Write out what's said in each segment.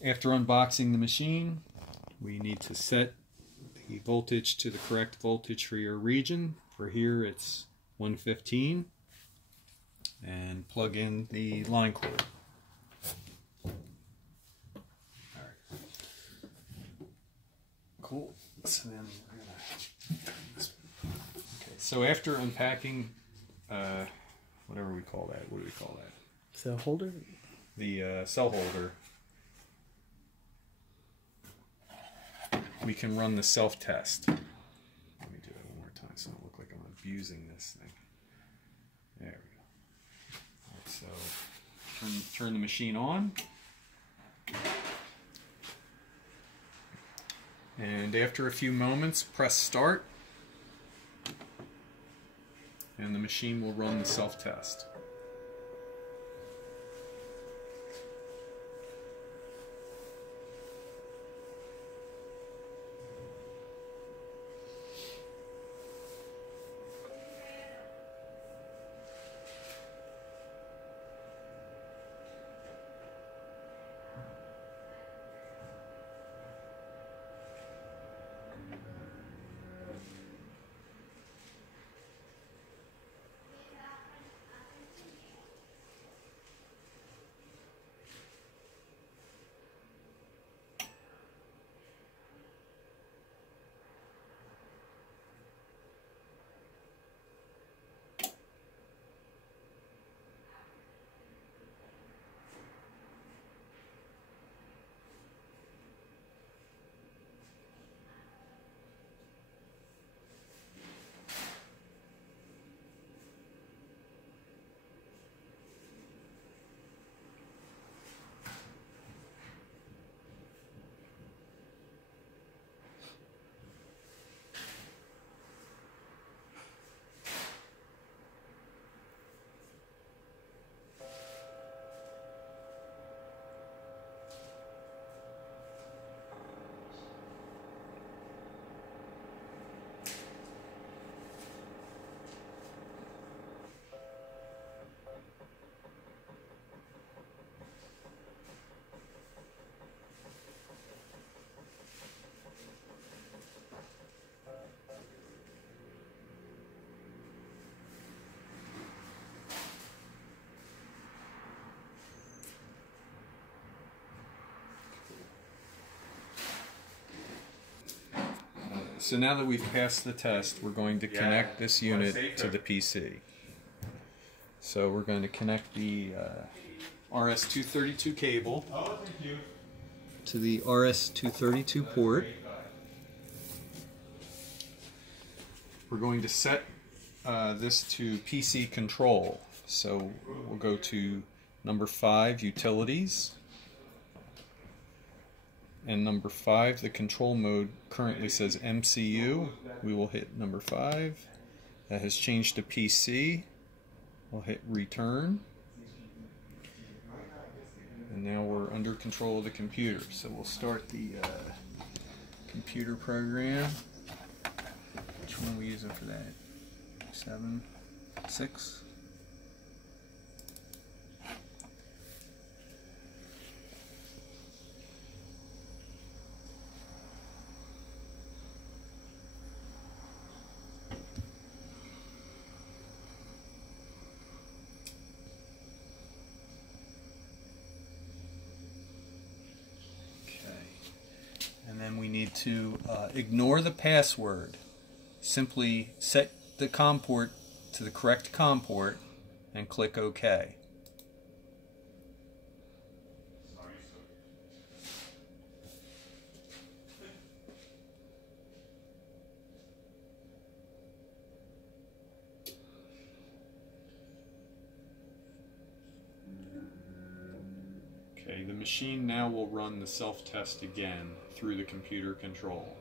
After unboxing the machine, we need to set the voltage to the correct voltage for your region. For here it's 115, and plug in the line cord. Alright. Cool. So then we're gonna turn this. Okay, so after unpacking whatever we call that, what do we call that? Cell holder? The cell holder. We can run the self-test. Let me do it one more time so it doesn't look like I'm abusing this thing. There we go. Right, so turn the machine on. And after a few moments, press start. And the machine will run the self-test. So now that we've passed the test, we're going to connect this unit to the PC. So we're going to connect the RS-232 cable to the RS-232 port. We're going to set this to PC control. So we'll go to number 5, Utilities. And number 5, the control mode currently says MCU. We will hit number 5. That has changed to PC. We'll hit return. And now we're under control of the computer. So we'll start the computer program. Which one are we using for that? 7, 6. And then we need to ignore the password. Simply set the COM port to the correct COM port and click OK. Okay, the machine now will run the self-test again through the computer control.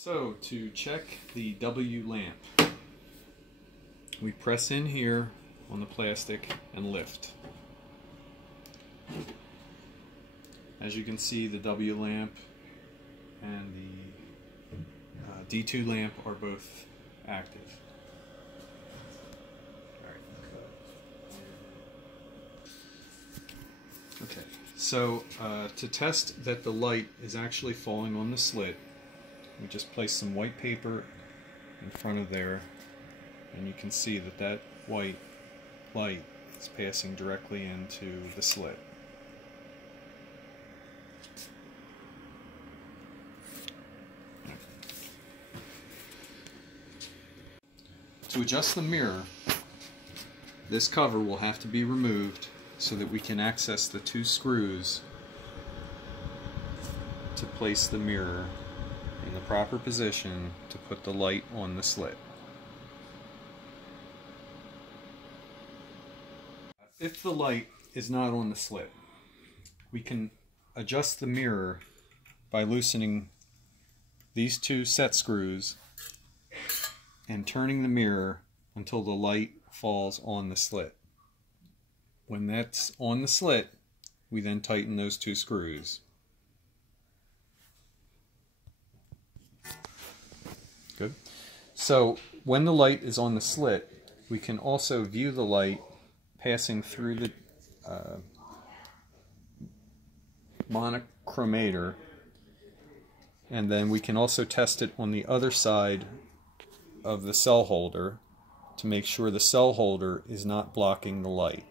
So to check the W lamp, we press in here on the plastic and lift. As you can see, the W lamp and the D2 lamp are both active. Okay, so to test that the light is actually falling on the slit, we just place some white paper in front of there, and you can see that that white light is passing directly into the slit. To adjust the mirror, this cover will have to be removed so that we can access the two screws to place the mirror in the proper position to put the light on the slit. If the light is not on the slit, we can adjust the mirror by loosening these two set screws and turning the mirror until the light falls on the slit. When that's on the slit, we then tighten those two screws. Good. So when the light is on the slit, we can also view the light passing through the monochromator, and then we can also test it on the other side of the cell holder to make sure the cell holder is not blocking the light.